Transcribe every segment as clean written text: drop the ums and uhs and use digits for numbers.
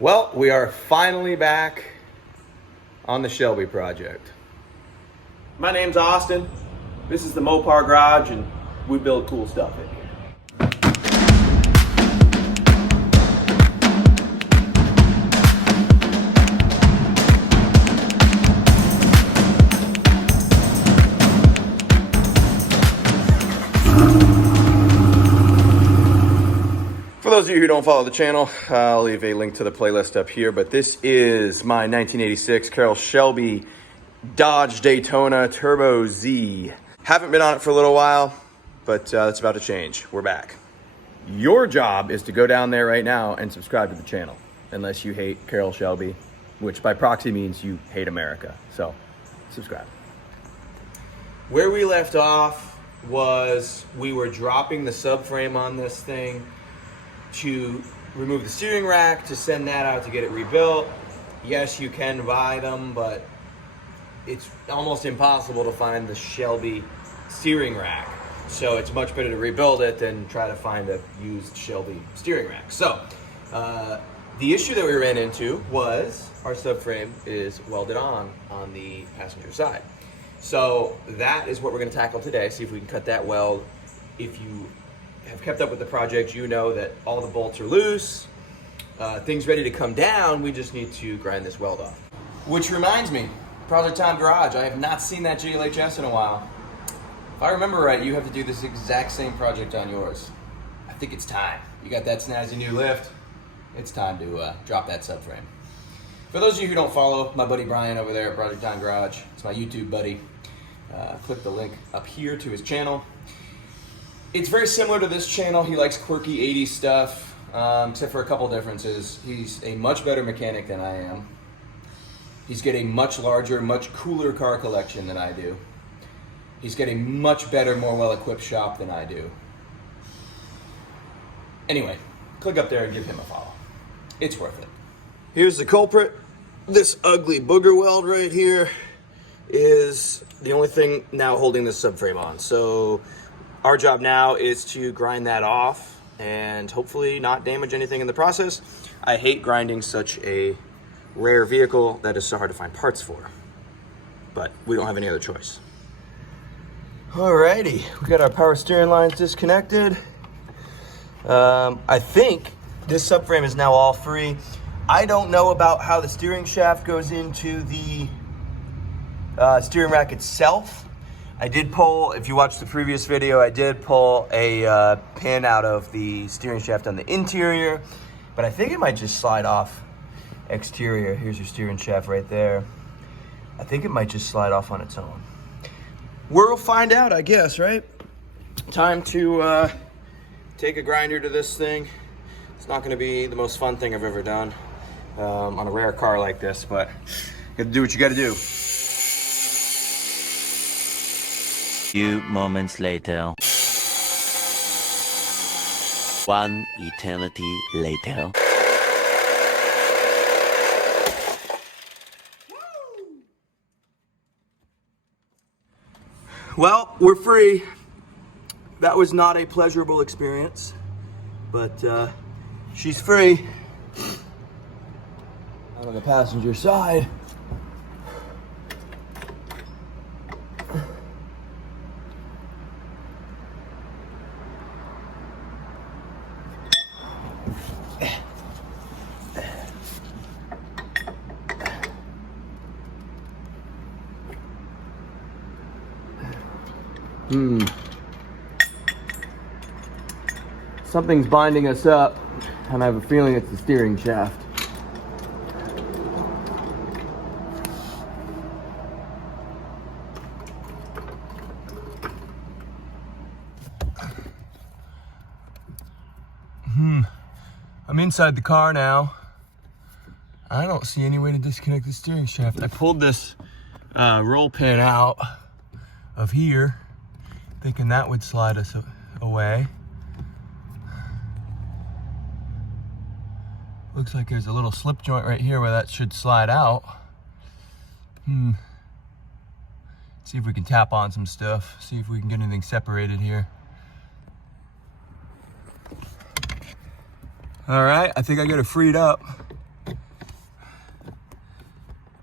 Well, we are finally back on the Shelby project. My name's Austin. This is the Mopar Garage, and we build cool stuff in here. For those of you who don't follow the channel, I'll leave a link to the playlist up here, but this is my 1986 Carroll Shelby Dodge Daytona Turbo Z. Haven't been on it for a little while, but that's about to change. We're back. Your job is to go down there right now and subscribe to the channel, unless you hate Carroll Shelby, which by proxy means you hate America. So, subscribe. Where we left off was we were dropping the subframe on this thing to remove the steering rack, to send that out to get it rebuilt. Yes, you can buy them, but it's almost impossible to find the Shelby steering rack. So it's much better to rebuild it than try to find a used Shelby steering rack. So the issue that we ran into was our subframe is welded on the passenger side. So that is what we're going to tackle today. See if we can cut that weld. If you have kept up with the project, you know that all the bolts are loose, things ready to come down. We just need to grind this weld off. Which reminds me, Project Time Garage, I have not seen that GLHS in a while. If I remember right, you have to do this exact same project on yours. I think it's time. You got that snazzy new lift. It's time to drop that subframe. For those of you who don't follow my buddy Brian over there at Project Time Garage, it's my YouTube buddy. Click the link up here to his channel. It's very similar to this channel. He likes quirky 80s stuff, except for a couple differences. He's a much better mechanic than I am. He's got a much larger, much cooler car collection than I do. He's got a much better, more well-equipped shop than I do. Anyway, click up there and give him a follow. It's worth it. Here's the culprit. This ugly booger weld right here is the only thing now holding this subframe on. So our job now is to grind that off and hopefully not damage anything in the process. I hate grinding such a rare vehicle that is so hard to find parts for, but we don't have any other choice. Alrighty, we got our power steering lines disconnected. I think this subframe is now all free. I don't know about how the steering shaft goes into the steering rack itself. I did pull, if you watched the previous video, I did pull a pin out of the steering shaft on the interior, but I think it might just slide off exterior. Here's your steering shaft right there. I think it might just slide off on its own. We'll find out, I guess, right? Time to take a grinder to this thing. It's not gonna be the most fun thing I've ever done on a rare car like this, but you gotta do what you gotta do. Few moments later. One eternity later. Well, we're free. That was not a pleasurable experience, but she's free. Out on the passenger side. Something's binding us up, and I have a feeling it's the steering shaft. I'm inside the car now. I don't see any way to disconnect the steering shaft. I pulled this roll pin out of here, thinking that would slide us away. Looks like there's a little slip joint right here where that should slide out. See if we can tap on some stuff, see if we can get anything separated here. All right, I think I got it freed up.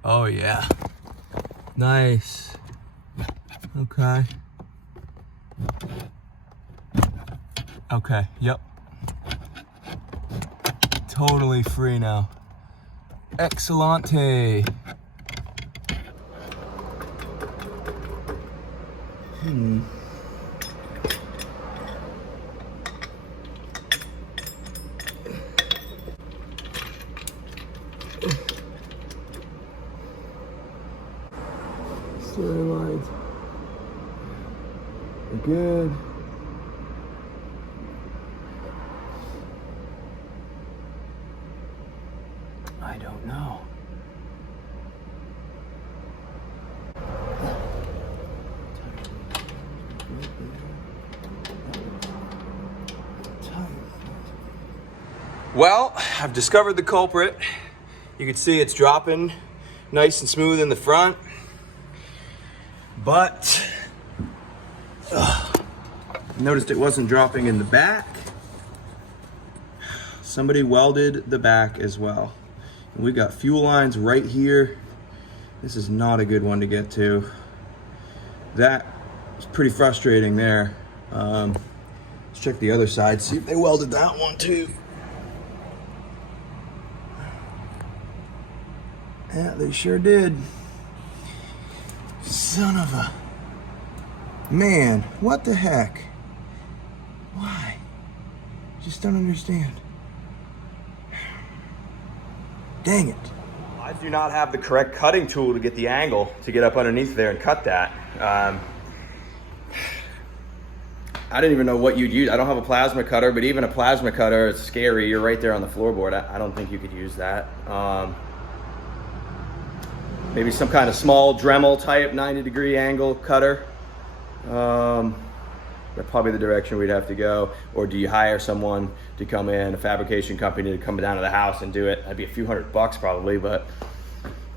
Oh yeah. Nice. Okay. Okay, yep. Totally free now. Excellente. Steering lines are good. I don't know. Well, I've discovered the culprit. You can see it's dropping nice and smooth in the front, but noticed it wasn't dropping in the back. Somebody welded the back as well. And we've got fuel lines right here. This is not a good one to get to. That was pretty frustrating there. Let's check the other side, see if they welded that one too. Yeah, they sure did. Son of a... Man, what the heck? Why? Just don't understand. Dang it. I do not have the correct cutting tool to get the angle to get up underneath there and cut that. I didn't even know what you'd use. I don't have a plasma cutter, but even a plasma cutter is scary. You're right there on the floorboard. I don't think you could use that. Maybe some kind of small Dremel type 90-degree angle cutter. That's probably the direction we'd have to go. Or do you hire someone to come in, a fabrication company to come down to the house and do it? That'd be a few $100 probably, but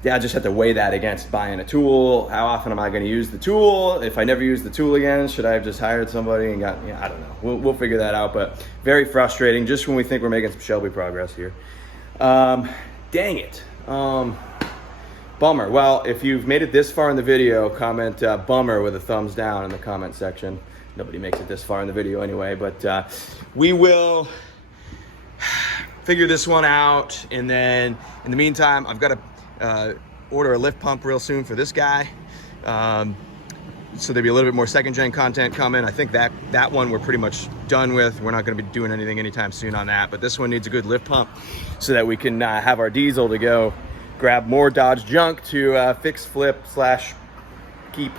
yeah, I just have to weigh that against buying a tool. How often am I gonna use the tool? If I never use the tool again, should I have just hired somebody and got, I don't know. We'll figure that out, but very frustrating just when we think we're making some Shelby progress here. Dang it. Bummer. Well, if you've made it this far in the video, comment bummer with a thumbs down in the comment section. Nobody makes it this far in the video anyway, but we will figure this one out. And then in the meantime, I've got to order a lift pump real soon for this guy. So there'll be a little bit more second gen content coming. I think that one we're pretty much done with. We're not going to be doing anything anytime soon on that, but this one needs a good lift pump so that we can have our diesel to go grab more Dodge junk to fix, flip, slash keep,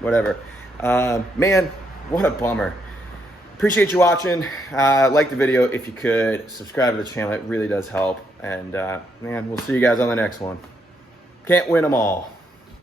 whatever. Man, what a bummer. Appreciate you watching. Like the video if you could. Subscribe to the channel. It really does help. And man, we'll see you guys on the next one. Can't win them all.